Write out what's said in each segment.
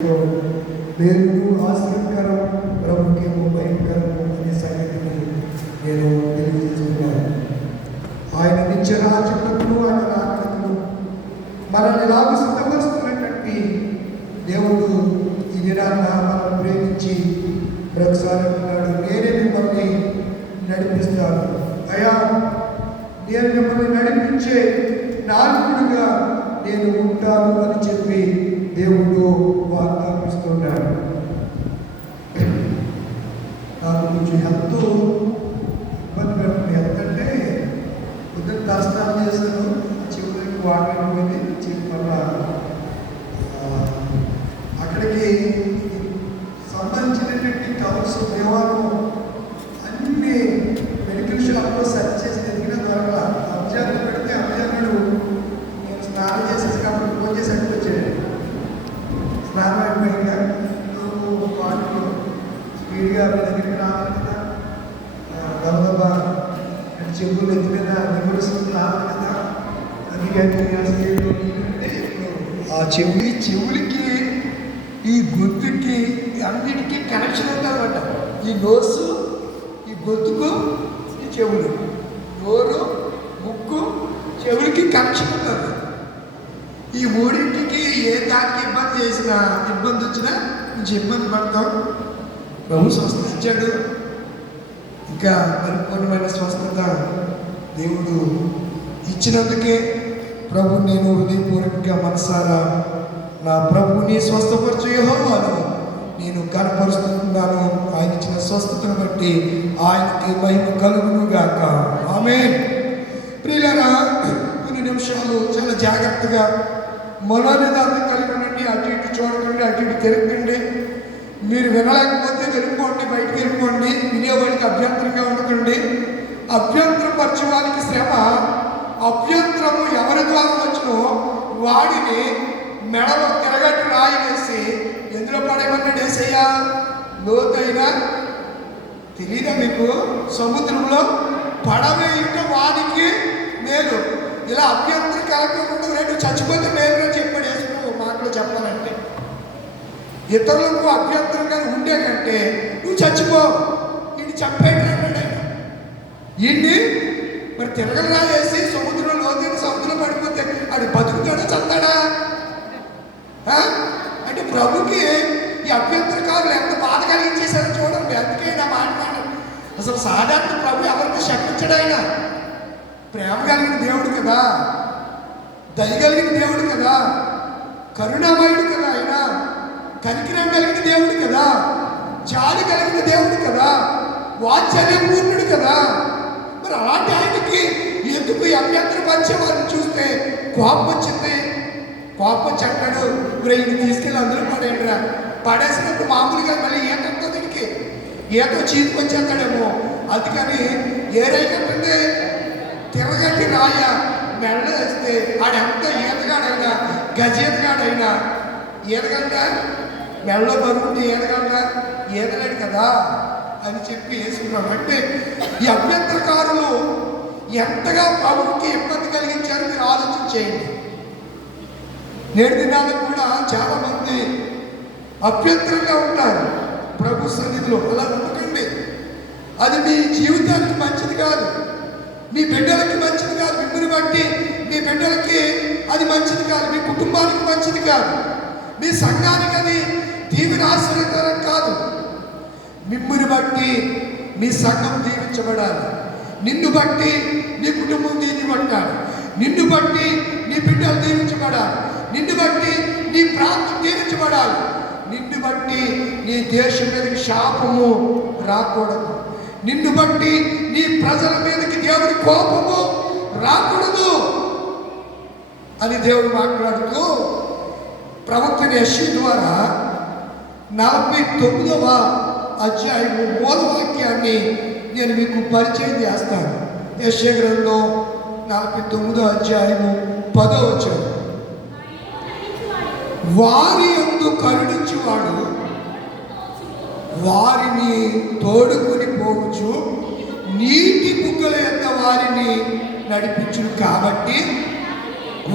దేవుడు ఆశ్చర్యకరం, ప్రభుకేమో భయంకరము అనే సంగతిని నేను తెలియజేస్తున్నాను. ఆయన నిత్య రాజ్యములకు, ఆయన రాకడకు మనల్ని ఎలాగ సిద్ధపరుస్తున్నటువంటి దేవుడు ఈ దినాన్న మనం ప్రేమించి మరొకసారి అన్నాడు, నేనే మిమ్మల్ని నడిపిస్తాను. అయ్యా, నేను మిమ్మల్ని నడిపించే నాయకుడిగా నేను ఉంటాను అని చెప్పి దేవుడు వాగ్దానిస్తున్నాడు. నాకు కొంచెం హెల్త్ ఇబ్బంది పెడుతుంది. హెల్త్ అంటే పొద్దున్న దర్శనాలు చేశాను, చెవులకి వాటర్ పోయింది, చెవి వల్ల అక్కడికి సంబంధించినటువంటి టవర్స్ దేవాలయం అన్ని మెడికల్ షాప్లో సెర్చ్ చేసి ఎదిగినా దొరకల. అబ్జార్లు పెడితే అబ్జార్లు నేను స్నానం చేసేసి కాబట్టి ఫోన్ చేసి అక్కడికి వచ్చాడు. స్నానం అయిపోయిందా నువ్వు వాటిలో స్పీడ్గా మీ దగ్గరికి రావాలి కదా, గబగబా చెప్పులు ఎత్తి మీద నిగుడుస్తుంది రావాలి కదా, అందుకని ఆ చెవులకి ఈ గొంతుకి అన్నిటికీ కనెక్షన్ ఉంటుందన్నమాట. ఈ నోసు, ఈ గొంతుకు, ఈ చెవులు, నోరు, ముక్కు, చెవులకి కనెక్షన్ ఉంటుంది. ఈ మూడింటికి ఏ దానికి ఇబ్బంది చేసినా, ఇబ్బంది వచ్చినా కొంచెం ఇబ్బంది పడతాం. ప్రభు స్వస్థత ఇచ్చాడు. ఇంకా పరిపూర్ణమైన స్వస్థత దేవుడు ఇచ్చినందుకే ప్రభు నేను హృదయపూర్వకంగా మనసారా నా ప్రభుని స్వస్థపరచు యెహోవాను నేను కనపరుస్తున్నాను. ఆయన ఇచ్చిన స్వస్థతను బట్టి ఆయనకి మహిమ కలుగును గాక. ఆమేన్. ప్రియులారా, కొన్ని నిమిషాలు చాలా జాగ్రత్తగా మనోనిదానం కలిగి ఉండండి. అటు ఇటు చూడకండి, అటు ఇటు తిరగండి. మీరు వినలేకపోతే వెళ్ళిపోండి, బయటకు వెళ్ళిపోండి. వినేవాడికి అభ్యంతరంగా ఉండకండి. అభ్యంతరం పరిచే వాళ్ళకి శ్రమ. అభ్యంతరము ఎవరి ద్వారా వచ్చినో వాడిని మెడలో తిరగట్టు రాయి వేసి ఎందులో పడేమన్నాడు యేసయ్య? లోతైన తెలీదా మీకు? సముద్రంలో పడవేయుట వాడికి మేలు. ఇలా అభ్యంతరం కలగకుండా రేటు చచ్చిపోతే మేలు అని చెప్పాడు యేసు మాటలో చెప్పాలంటే. ఇతరులకు అభ్యంతరంగా ఉండే కంటే నువ్వు చచ్చిపో, ఈయన చంపేట అన్నాడు ఆయన. ఈయన్ని మరి తిరగలా వేసి సముద్రంలో లోతైన సముద్రంలో పడిపోతే ఆడు బతుకుతాడా చస్తాడా? అంటే ప్రభుకి ఈ అభ్యంతరకారులు ఎంత బాధ కలిగించేశారో చూడండి. అందుకే నా మాట్లాడారు. అసలు సాధారణ ప్రభు ఎవరిని శపించడు. ఆయన ప్రేమ కలిగిన దేవుడు కదా, దయ కలిగిన దేవుడు కదా, కరుణామయుడు కదా, ఆయన కనికరం కలిగిన దేవుడు కదా, జాలి కలిగిన దేవుడు కదా, వాత్సల్యపూర్ణుడు కదా. మరి అలాంటి ఆయనకి ఎందుకు ఈ అభ్యంతరం పరిచే వారిని చూస్తే కోపం వచ్చింది. కోపం చెట్టాడు, ఈయన తీసుకెళ్ళి అందులో పడేయండిరా. పడేసినప్పుడు మామూలుగా మళ్ళీ ఈతంతో దీనికి ఈత చీతుకొచ్చేస్తాడేమో. అందుకని ఏ రైకంటే తిరగట్టి రాయ మెళ్ళ వేస్తే ఆడెంత ఈతగాడైనా, గజేతగాడైనా ఈతగంట మెళ్ళ బరువుంటే ఈతగంట ఈతలేడు కదా అని చెప్పి వేసుకున్నాం. అంటే ఈ అభ్యంతరకారులు ఎంతగా ప్రభువుకి ఇబ్బంది కలిగించారో మీరు ఆలోచన చేయండి. నేటి దినాలకు కూడా చాలామంది అభ్యంతరంగా ఉంటారు ప్రభు సన్నిధిలో. అలా ఉండకండి. అది మీ జీవితానికి మంచిది కాదు, మీ బిడ్డలకి మంచిది కాదు. మిమ్మల్ని బట్టి మీ బిడ్డలకి అది మంచిది కాదు, మీ కుటుంబానికి మంచిది కాదు, మీ సంఘానికి అది దీవెన ఆశీర్వాదకరం కాదు. మిమ్మల్ని బట్టి మీ సంఘం దీవించబడాలి, నిన్ను బట్టి నీ కుటుంబం దీవించబడాలి, నిన్ను బట్టి నీ బిడ్డలు దీవించబడాలి, నిన్ను బట్టి నీ ప్రాంతం దీవించబడాలి, నిన్ను బట్టి నీ దేశం మీదకి శాపము రాకూడదు, నిన్ను బట్టి నీ ప్రజల మీదకి దేవుడి కోపము రాకూడదు అని దేవుడు మాట్లాడుతూ ప్రవక్త యెషయా ద్వారా 49వ అధ్యాయము మూల వాక్యాన్ని నేను మీకు పరిచయం చేస్తాను. యెషయా గ్రంథం 49వ అధ్యాయము 10వ వచనం. వారి యందు కరుణించువాడు వారిని తోడుకొని పోవచ్చు, నీటి బుగ్గల యొక్క వారిని నడిపించును. కాబట్టి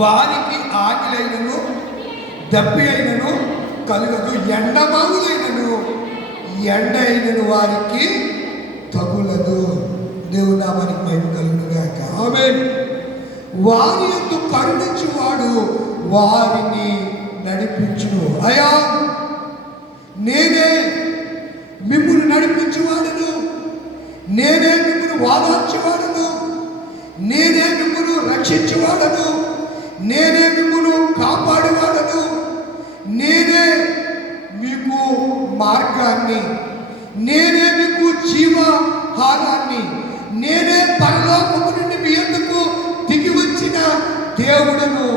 వారికి ఆకలైనను దప్పి అయినను కలుగదు. ఎండమావులైనను ఎండ అయినను వారికి తగులదు. దేవుని నామానికి మహిమ కలుగునుగాక. ఆమేన్. వారి యందు కరుణించువాడు వారిని నడిపించును. అయ్యా, నేనే మిమ్మును నడిపించువాడును, నేనే మిమ్మును వాదార్చువాడును, నేనే మిమ్మును రక్షించువాడను, నేనే మిమ్మును కాపాడువాడను, నేనే మీకు మార్గాన్ని, నేనే మీకు జీవహారాన్ని, నేనే పరలోకము నుండి మీ యొద్దకు దిగి వచ్చిన దేవుడను.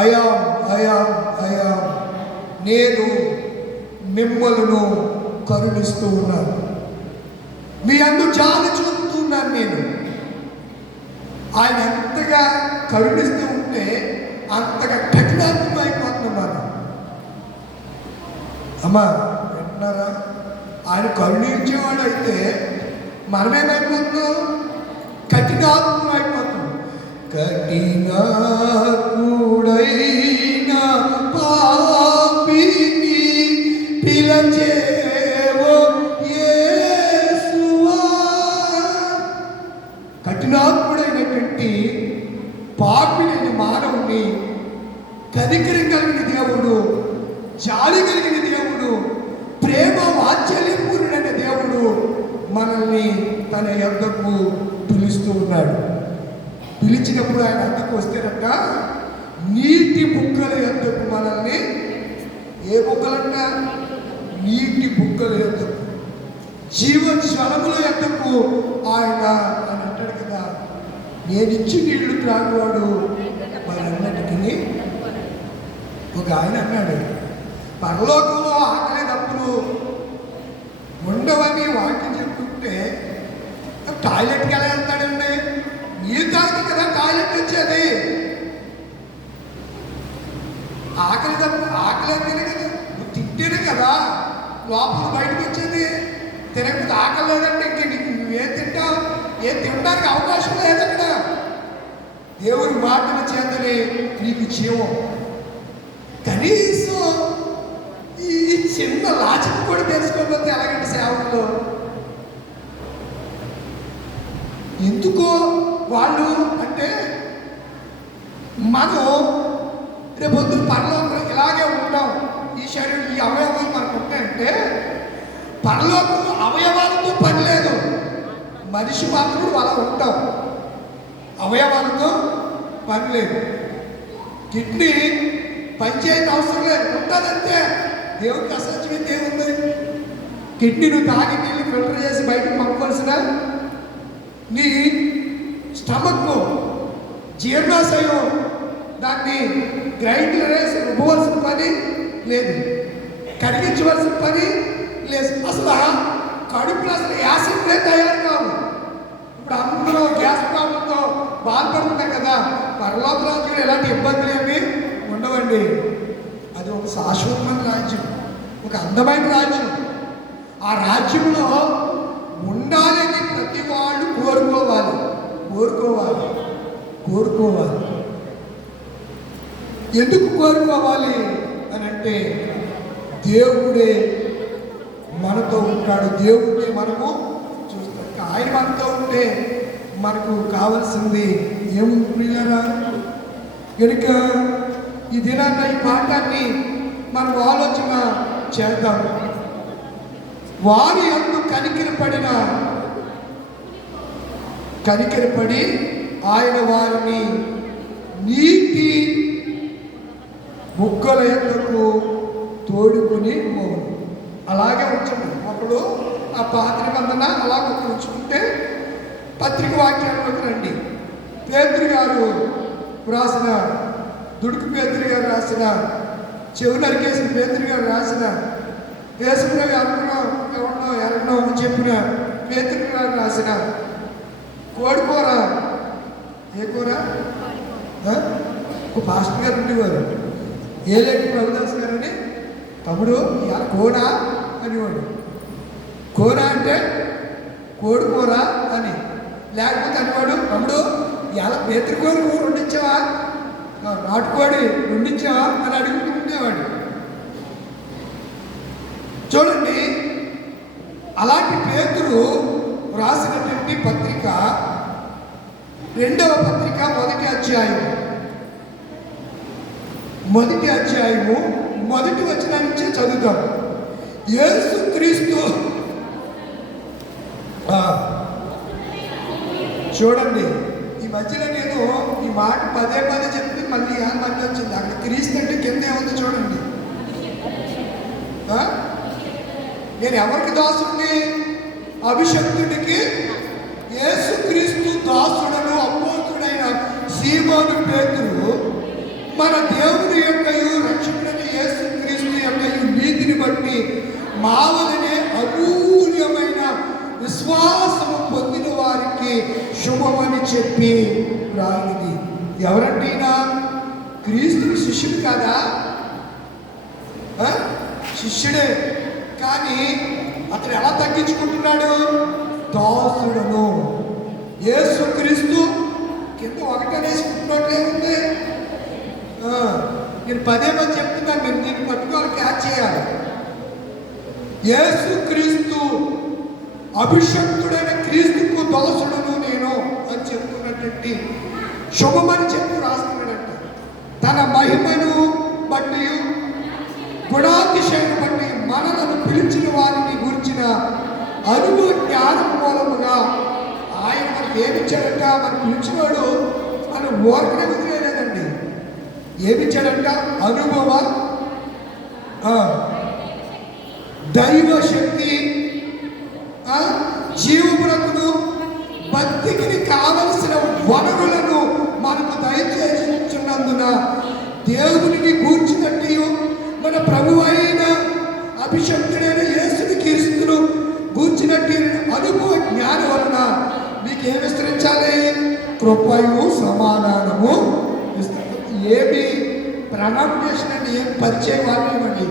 అయా అయా అయా నేను మిమ్మల్ని కరుణిస్తూ ఉన్నాను, మీ అందు జాలి చూపుతున్నాను. నేను ఆయన ఎంతగా కరుణిస్తూ ఉంటే అంతగా కఠినాత్మ అయిపోతున్నాం మనం. అమ్మా వింటున్నారా? ఆయన కరుణించేవాడు అయితే మనమేమైపోతున్నాం? కఠినాత్మ అయిపోతాం. కఠినాత్ముడైన పాపిని పిలచేవో యేసువా. కఠినాత్ముడైనటువంటి పాపిని మానవుని కనికరం కలిగిన దేవుడు, జాలి కలిగిన దేవుడు, ప్రేమ వాత్సల్యపూర్ణుడైన దేవుడు మనల్ని తన యొద్దకు పిలుస్తూ ఉన్నాడు. పిలిచినప్పుడు ఆయన వద్దకు వస్తేనట నీటి బుగ్గల యొద్దకు మనల్ని, ఏ బుగ్గలంట? నీటి బుగ్గల యొద్దకు, జీవజ్వలముల యొద్దకు ఆయన అని అంటాడు కదా. నేనిచ్చి నీళ్లు త్రాగువాడు మరన్నిటికీ. ఒక ఆయన అన్నాడు, పరలోకంలో ఆకలి దప్పులు ఉండవని వాక్యం చెప్తుంటే టాయిలెట్కి ఎలా వెళ్తాడండి? నీళ్ళు తాగి కదా టాయిలెట్ వచ్చేది. ఆకలి అంటేనే కదా, నువ్వు తింటేనే కదా లోపల బయటకు వచ్చేది. తినకపోతే ఆకలి లేదంటే ఇంక నువ్వేం తింటావు? ఏం తినడానికి అవకాశం లేదు అక్కడ. దేవుని మాటల చేతనే నీకు జీవం. కనీసం ఈ చిన్న లాజిక్ కూడా తెలుసుకోకపోతే ఎలాగంటే సేవకులు ఎందుకో వాళ్ళు అంటే, మనం రేపొద్దున పరలోకంలో ఇలాగే ఉంటాం. ఈ శరీరం, ఈ అవయవాలు మనకు ఉంటాయంటే పరలోకంలో అవయవాలతో పని లేదు. మనిషి మాత్రం అలా ఉంటాం, అవయవాలతో పని లేదు. కిడ్నీ పనిచేయని అవసరం లేదు, ఉంటుందంటే. దేవుడికి అసాధ్యమైంది ఏముంది? కిడ్నీ నువ్వు తాగి నీళ్ళు ఫిల్టర్ చేసి బయటకు పంపవలసిన నీ స్టమక్ జీర్ణాశయం దాన్ని గ్రైండర్ వేసి రుబ్బవలసిన పని లేదు, కరిగించవలసిన పని లేదు. అసలు కడుపులో అసలు యాసిడ్లే తయారు కావు. ఇప్పుడు అందరూ గ్యాస్ ప్రాబ్లంతో బాధపడుతున్నాం కదా. పరలోక రాజ్యంలో ఎలాంటి ఇబ్బందులు ఏమి ఉండవండి. అది ఒక శాశ్వతమైన రాజ్యం, ఒక అందమైన రాజ్యం. ఆ రాజ్యంలో ఉండాలని ప్రతి వాళ్ళు కోరుకోవాలి. ఎందుకు కోరుకోవాలి అని అంటే, దేవుడే మనతో ఉంటాడు, దేవుడే మనము చూస్తాం. ఆయన మనతో ఉంటే మనకు కావాల్సింది ఏముంది ప్రియులారా? కనుక ఈ దినాన్న ఈ పాఠాన్ని మనం ఆలోచన చేద్దాం. వారి యందు కనికరపడి ఆయన వారిని నీటి బుగ్గల యొద్దకు తోడుకొని పోవును. అలాగే ఉంచండి. ఒకడు ఆ పాత నిబంధన అలాగ ఉంచుకుంటే పత్రిక వాక్యాల్లోకి రండి. పేతురు గారు రాసిన, దుడుకు పేతురు గారు రాసిన, చెవు నరికేసిన పేతురు గారు రాసిన, దేశంలో ఎవరినో చెప్పిన పేతురు గారు రాసిన కోడికూర, ఏ కూర? ఒక పాస్టర్ గారు ఉండేవారు, ఏలేటి ప్రభుదాస్ గారని. తమ్ముడు ఇలా కోనా అనేవాడు. కూర అంటే కోడికూర అని. లేకపోతే అనేవాడు, తమ్ముడు ఇలా పేతురుకోడి కూర వండించావా, నాటుకోడి వండించావా అని అడుగుతూ ఉండేవాడు. చూడండి, అలాంటి పేతురు రాసినటువంటి పత్రిక, 2వ పత్రిక, మొదటి అధ్యాయము మొదటి వచనం నుంచి చదువుతాం. యేసుక్రీస్తు, చూడండి, ఈ మధ్యలో నేను ఈ మాట పదే చెప్తే మళ్ళీ మళ్ళీ వచ్చింది. అక్కడ క్రీస్తు అంటే కింద ఏముంది చూడండి. నేను ఎవరికి దాసుడిని? అభిషక్తుడికి యేసుక్రీస్తు దాసుడను అపోస్తుడైన సీమోను పేతురు మన దేవుని యొక్కయు రక్షకుడైన యేసుక్రీస్తు యొక్కయు నీతిని బట్టి మా వలనే అమూల్యమైన విశ్వాసము పొందిన వారికి శుభమని చెప్పి రాయినది. ఎవరంటైనా క్రీస్తుకి శిష్యుడు కాదా? శిష్యుడే. కానీ అతను ఎలా తగ్గించుకుంటున్నాడు? దాసుడను. యేసుక్రీస్తు కింద ఒకటనేసి పుట్టినట్లే ఉంది. నేను పదే చెప్తున్నాను, మీరు దీన్ని పట్టుకోవాలి, క్యాచ్ చేయాలి. యేసుక్రీస్తు అభిషక్తుడైన క్రీస్తుకు దాసుడను నేను అని చెప్తున్నటువంటి శుభమని చెప్పి రాస్తున్నాడంట. తన మహిమను బట్టి గుణాతిశయను బట్టి మనలను పిలిచిన వారిని గురించిన అనుభవ జ్ఞానం మూలముగా ఆయన మనకి ఏమిచ్చాడంట? మనం పిలిచినవాడు మనం ఓర్కనే వదిలేదండి. ఏమిచ్చాడంట? అనుభవ, దైవ శక్తి, జీవమునకును భక్తికి కావలసిన వనరులను మనకు దయచేస్తున్నందున దేవునికి గూర్చినట్టు మన ప్రభు అయిన అభిషక్తుడైన యేసుని క్రీస్తును గూర్చినట్టు అనుభవ జ్ఞానం వలన మీకు ఏమి విస్తరించాలి? కృపయు సమాధానము విస్తరించాలి. ఏమి ప్రొనౌన్సియేషన్ అండి, ఏం పరిచయం వాళ్ళేమండి.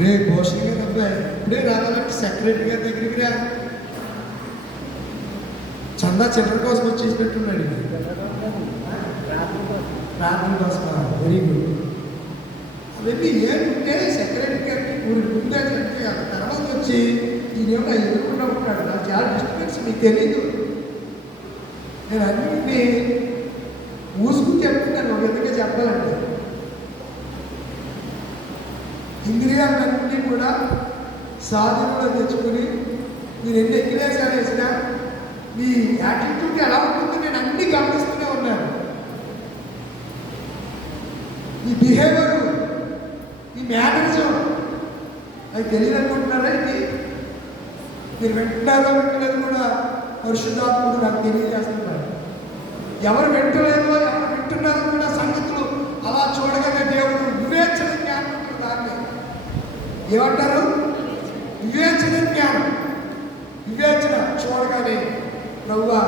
రే భోషణ్ గారు అబ్బాయి ఇప్పుడే రావాలంటే సెక్రటరీ గారి దగ్గరికి రా, చందా చిల్లర కోసం వచ్చేసినట్టున్నాడు. రాత్రి కోసం. Very good. అవన్నీ ఏంటంటే సెక్రటరీ గారికి ముందే చెప్పి ఆ తర్వాత వచ్చి ఈయనేమో ఎదుర్కొంటూ ఉంటాడు. నాకు చాలా డిస్టర్బెన్స్, మీకు తెలీదు. నేను అన్నింటినీ మూసుకుని చెప్తున్నాను. ఒక ఎందుకే చెప్పాలంటే ఇంద్రియాలన్నీ కూడా సాధనలో తెచ్చుకొని మీరు ఎన్ని ఎక్కిలేసాలు వేసినా మీ యాటిట్యూడ్ ఎలా ఉంటుందో నేను అన్ని గమనిస్తూనే ఉన్నాను. ఈ బిహేవియర్, ఈ మేనరిజం అది తెలియదు అనుకుంటున్నారా? ఇది మీరు వింటలేదు కూడా పరిశుద్ధాత్ముడు నాకు తెలియజేస్తున్నారు. ఎవరు వింటలేదో ఎవరు వింటున్నారో కూడా సంగతులు అలా చూడగానే దేవుడు వివేచన జ్ఞానం దాన్ని ఏమంటారు? వివేచన జ్ఞానం. వివేచన చూడగానే ప్రభువా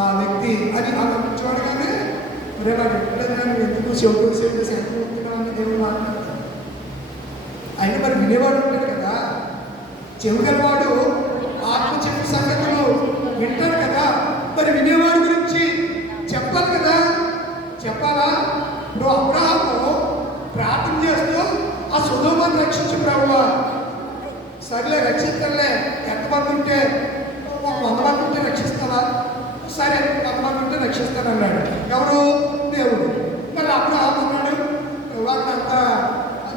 ఆ వ్యక్తి అని అలా చూడగానే రేవాడు ఎట్లేదు ఎందుకు శివుడు శంకుతున్నామని దేవుడు మాట్లాడతాడు. ఆయన మరి వినేవాడు ఉంటాడు కదా, చెవుగలవాడు ఆత్మ చెప్పు సంగతులు వింటాడు కదా, మరి వినేవాడి గురించి చెప్పాలి కదా. చెప్పాలా? ఇప్పుడు అబ్రహాము ప్రార్థన చేస్తూ ఆ సొదొమను రక్షించు ప్రభువా, సరేలే రక్షిస్తానులే, ఎంతమంది ఉంటే 100 మంది ఉంటే రక్షిస్తావా? సరే 100 మంది ఉంటే రక్షిస్తాను అన్నాడు. ఎవరు? దేవుడు. మరి అబ్రహాము అన్నాడు, వాళ్ళంతా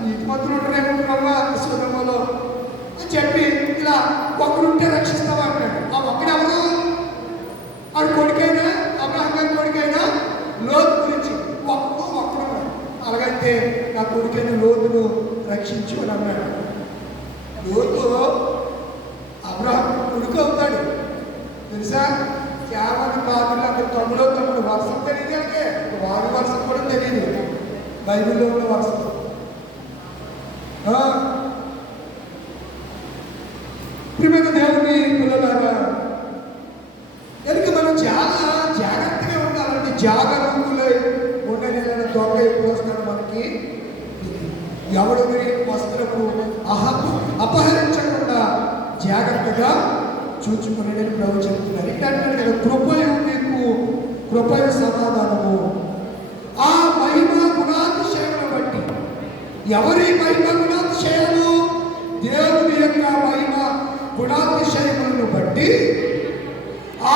నీతిమంతులు ఉంటారేమో ప్రభు సొదొమలో అని చెప్పి ఇలా ఒకరుంటే రక్షిస్తావా అన్నాడు. ఆ ఒక్కడెవరు? ఆడు కొడుకైనా, అబ్రహాం గారి కొడుకైనా లోతు గురించి ఒక్కడు. అలాగైతే నా కొడుకైన లోతును రక్షించు అని అన్నాడు. లోతు అబ్రహాం కొడుకు అవుతాడు తెలుసా? చాలా మంది పాత్రలు అక్కడ తమ్ముడు వర్షం తెలియదు, అంటే వారి వర్షం కూడా తెలియదు బైబిల్లో ఉన్న వర్షం. ప్రియమైన దేవుని పిల్లలారా, కనుక మనం చాలా జాగ్రత్తగా ఉండాలంటే జాగరూకులై ఉండని దొంగ ఎప్పుడు వస్తాడు మనకి. ఎవడు వస్త్రపు అపహరించకుండా జాగ్రత్తగా చూచుకునే ప్రభు చెప్తున్నారు. ఏంటంటే కదా, కృపయు మీకు కృపయు సమాధానము ఆ మహిమ గుణాతిశయమును బట్టి. ఎవరి మహిమ గుణాతిశయం యొక్క మహిమ గుణాతిశయములను బట్టి